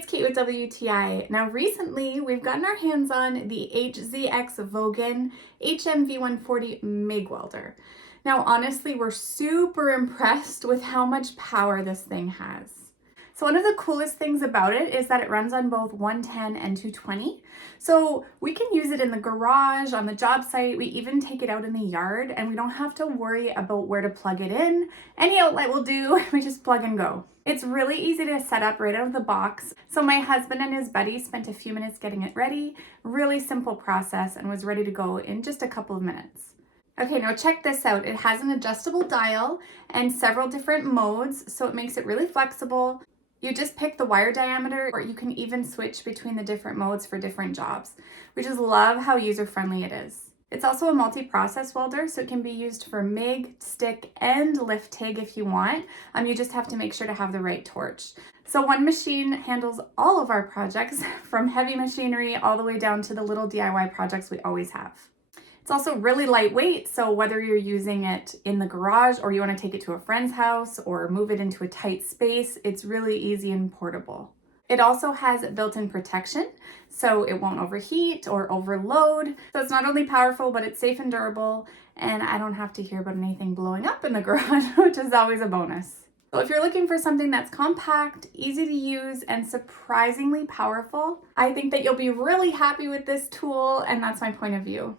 it's Kate with WTI. Now recently we've gotten our hands on the HZXVOGEN HMV140 MIG Welder. Now honestly, we're super impressed with how much power this thing has. So one of the coolest things about it is that it runs on both 110 and 220. So we can use it in the garage, on the job site, we even take it out in the yard, and we don't have to worry about where to plug it in. Any outlet will do, we just plug and go. It's really easy to set up right out of the box. So my husband and his buddy spent a few minutes getting it ready. Really simple process, and was ready to go in just a couple of minutes. Okay, now check this out. It has an adjustable dial and several different modes, so it makes it really flexible. You just pick the wire diameter, or you can even switch between the different modes for different jobs. We just love how user-friendly it is. It's also a multi-process welder, so it can be used for MIG, stick, and lift TIG if you want. You just have to make sure to have the right torch. So one machine handles all of our projects, from heavy machinery all the way down to the little DIY projects we always have. It's also really lightweight, so whether you're using it in the garage or you want to take it to a friend's house or move it into a tight space, it's really easy and portable. It also has built-in protection, so it won't overheat or overload. So it's not only powerful, but it's safe and durable, and I don't have to hear about anything blowing up in the garage, which is always a bonus. So if you're looking for something that's compact, easy to use, and surprisingly powerful, I think that you'll be really happy with this tool, and that's my point of view.